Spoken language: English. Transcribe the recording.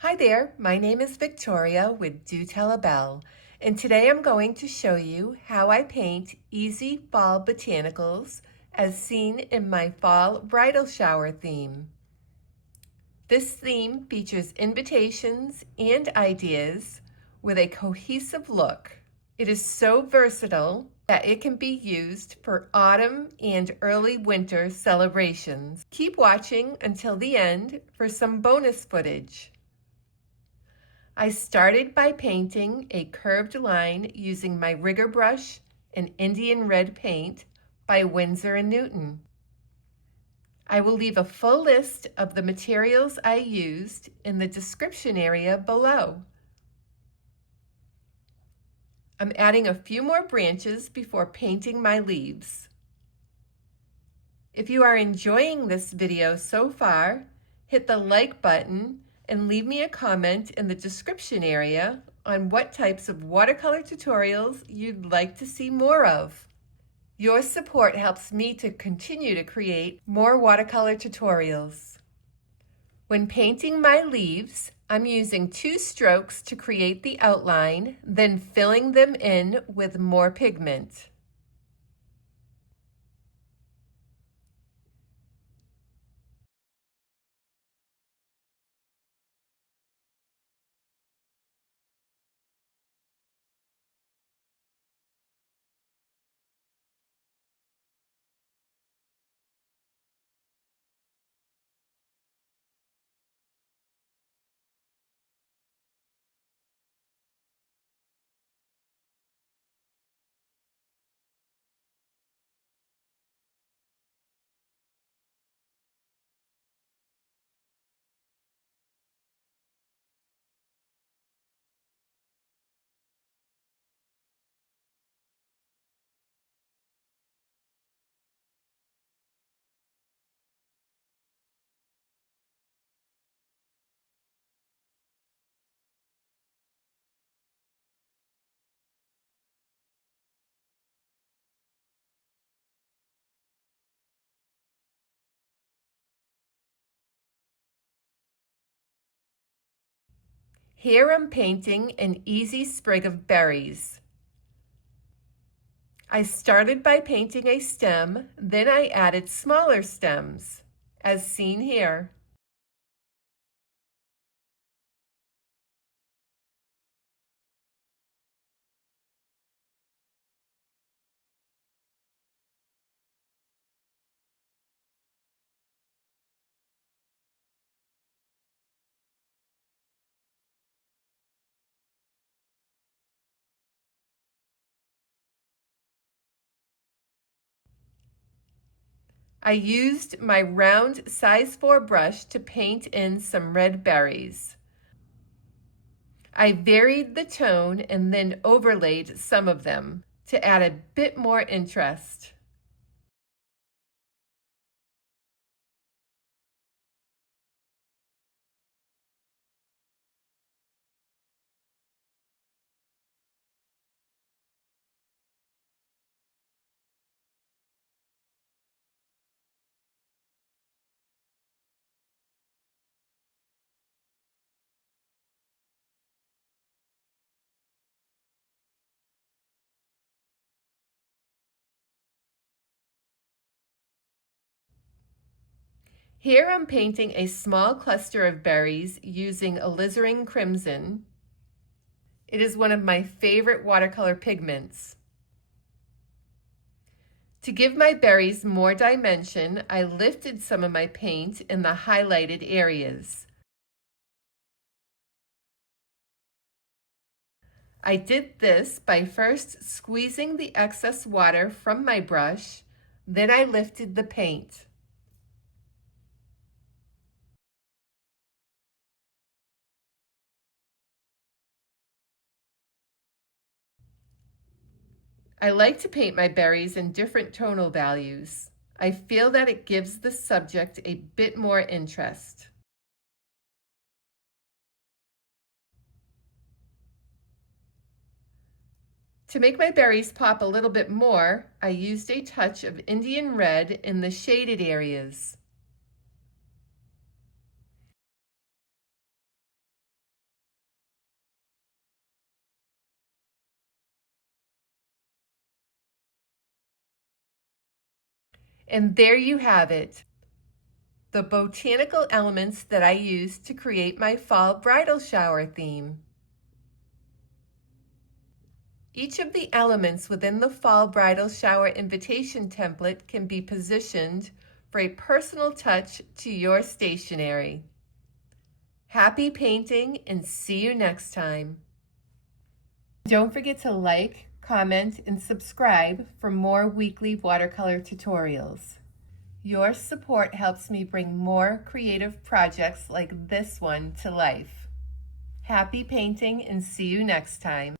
Hi there, my name is Victoria with Do Tell a Belle, and today I'm going to show you how I paint easy fall botanicals as seen in my Fall Bridal Shower theme. This theme features invitations and ideas with a cohesive look. It is so versatile that it can be used for autumn and early winter celebrations. Keep watching until the end for some bonus footage. I started by painting a curved line using my rigger brush and Indian red paint by Winsor & Newton. I will leave a full list of the materials I used in the description area below. I'm adding a few more branches before painting my leaves. If you are enjoying this video so far, hit the like button and leave me a comment in the description area on what types of watercolor tutorials you'd like to see more of. Your support helps me to continue to create more watercolor tutorials. When painting my leaves, I'm using 2 strokes to create the outline, then filling them in with more pigment. Here I'm painting an easy sprig of berries. I started by painting a stem, then I added smaller stems, as seen here. I used my round size 4 brush to paint in some red berries. I varied the tone and then overlaid some of them to add a bit more interest. Here I'm painting a small cluster of berries using Alizarin Crimson. It is one of my favorite watercolor pigments. To give my berries more dimension, I lifted some of my paint in the highlighted areas. I did this by first squeezing the excess water from my brush, then I lifted the paint. I like to paint my berries in different tonal values. I feel that it gives the subject a bit more interest. To make my berries pop a little bit more, I used a touch of Indian red in the shaded areas. And there you have it, the botanical elements that I used to create my fall bridal shower theme. Each of the elements within the fall bridal shower invitation template can be positioned for a personal touch to your stationery. Happy painting and see you next time. Don't forget to like, comment, and subscribe for more weekly watercolor tutorials. Your support helps me bring more creative projects like this one to life. Happy painting and see you next time.